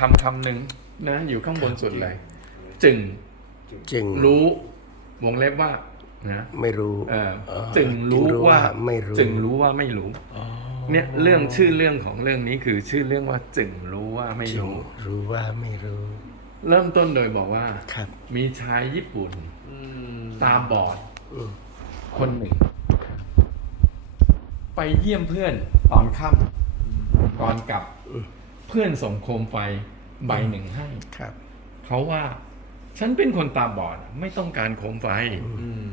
คำคำหนึ่งนะอยู่ข้างบนสุดเลย จึงจึงรู้ วงเล็บว่านะไม่รู้เออเออจึงรู้จึงรู้ว่าว่าไม่รู้ จึงรู้ว่าไม่รู้เนี่ยเรื่องชื่อเรื่องของเรื่องนี้คือชื่อเรื่องว่าจึงรู้ว่าไม่จึงรู้ รู้ว่าไม่รู้ เริ่มต้นโดยบอกว่าครับ มีชายญี่ปุ่นอืมตาบอดอืมคนหนึ่ง ไปเยี่ยมเพื่อนตอนค่ำก่อนกลับ เพื่อนส่งโคมไฟใบหนึ่งให้ครับเขาว่าฉันเป็นคนตาบอดไม่ต้องการโคมไฟอืม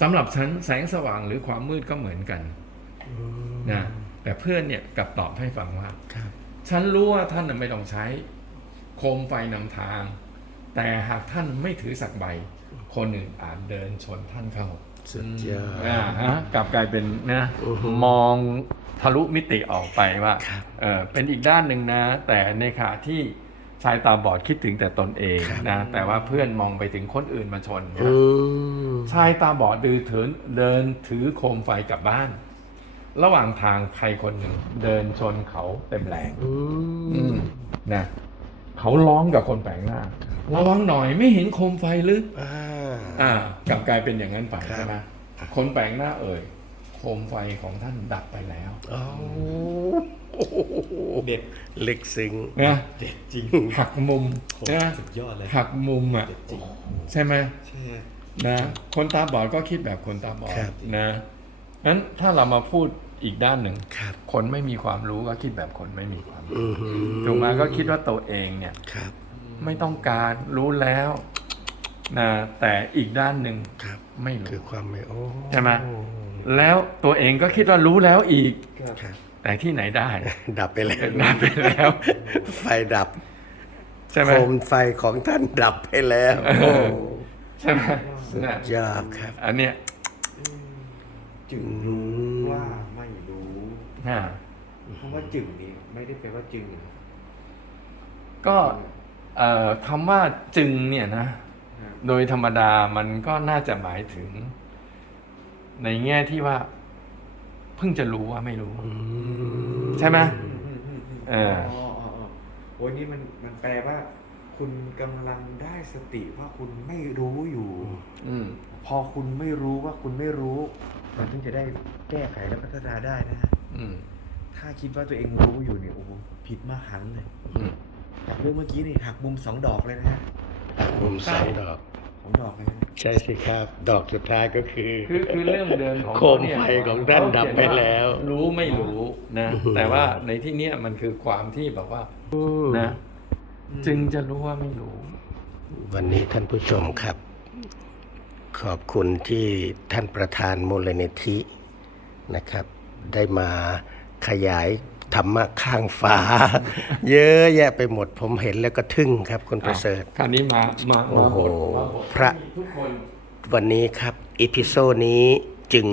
สำหรับฉันแสงสว่างหรือความมืดก็เหมือนกันอืมนะแต่เพื่อนเนี่ยกลับตอบให้ฟังว่าครับฉันรู้ว่าท่านน่ะไม่ต้องใช้ โคมไฟนำทาง แต่หากท่านไม่ถือสักใบ คนอื่นอาจเดินชนท่านเข้าสุดยอดอ่าฮะกลับกลายเป็นนะอือฮึมอง ทะลุมิติออกไปว่าครับเออเป็นอีกด้านหนึ่งนะ แต่ในขณะที่ชายตาบอดคิดถึงแต่ตนเองนะแต่ว่าเพื่อนมองไปถึงคนอื่นมาชนนะอืมชายตาบอดเดินถือเดินถือโคมไฟกลับบ้าน ระหว่างทางใครคนหนึ่งเดินชนเขาเต็มแรงอือืมมนะเขาร้องกับคนแปลกหน้าระวังหน่อยไม่เห็นโคมไฟหรืออ่าอ่ากลับกลายเป็นอย่างนั้นไปครับใช่ไหมคนแปลกหน้าเอ่ย โคมไฟของท่านดับไปแล้วโอ้เด็ดลึกซึ้งนะเด็ดจริงหักมุมโหนะสุดยอดเลยหักมุมอะเด็ดจริงใช่ไหมใช่นะคนตาบอดก็คิดแบบคนตาบอดครับนะนั้นถ้าเรามาพูดอีกด้านหนึ่งครับคนไม่มีความรู้ก็คิดแบบคนไม่มีความรู้อือหือถูกไหมก็คิดว่าตัวเองเนี่ยครับไม่ต้องการรู้แล้ว นะแต่อีกด้านหนึ่งครับไม่คือรู้ความไม่โอ้ใช่ไหมแล้วตัวเองก็คิดว่ารู้แล้วอีกครับครับแต่ที่ไหนได้ ดับไปแล้วดับไปแล้ว ไฟดับใช่ไหมโคมไฟของท่านดับไปแล้วเออโอ้ใช่ไหมนะยอดครับ อันเนี้ยจึงรู้ว่าไม่รู้อ่าเพราะว่าจึงนี่ไม่ได้แปลว่าจึง ก็เอ่อคำว่าจึงเนี่ยนะครับ โดยธรรมดามันก็น่าจะหมายถึง ในแง่ที่ว่า เพิ่งจะรู้ว่าไม่รู้ ใช่ไหมเอออ๋ออ๋ออ๋อโอ้ยนี่มันมันแปลว่า คุณกำลังได้สติว่าคุณไม่รู้อยู่ อืมพอคุณไม่รู้ว่าคุณไม่รู้ มันถึงจะได้แก้ไขและพัฒนาได้นะฮะอืมถ้าคิดว่าตัวเองรู้อยู่เนี่ยโอ้โหผิดมากหันเลยอืมจากเรื่องเมื่อกี้นี่หักมุมสองดอกเลยนะฮะ มุมสองดอกสองดอกเลยนะใช่สิครับ ดอกสุดท้ายก็คือ คือคือเรื่องเดิมของโคมไฟของท่านดับไปแล้ว รู้ไม่รู้นะ แต่ว่าในที่เนี้ยมันคือความที่แบบว่านะ จึงจะรู้ว่าไม่รู้ วันนี้ท่านผู้ชมครับ ขอบคุณที่ท่านประธานมูลนิธินะครับ ได้มาขยาย ธรรมะข้างฟ้า เยอะแยะไปหมดผมเห็นแล้วก็ทึ่งครับคุณประเสริฐคราวนี้มามาโอ้มาโหบทมาบทพระทุกคนวันนี้ครับอีพิโซดนี้จึง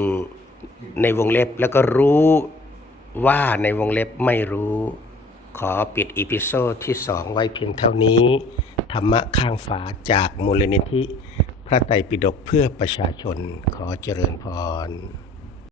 ในวงเล็บแล้วก็รู้ว่าในวงเล็บไม่รู้ ขอปิดอีพิโซดที่สองไว้เพียงเท่านี้ ธรรมะข้างฝาจากมูลนิธิ พระไตรปิฎกเพื่อประชาชนขอเจริญพร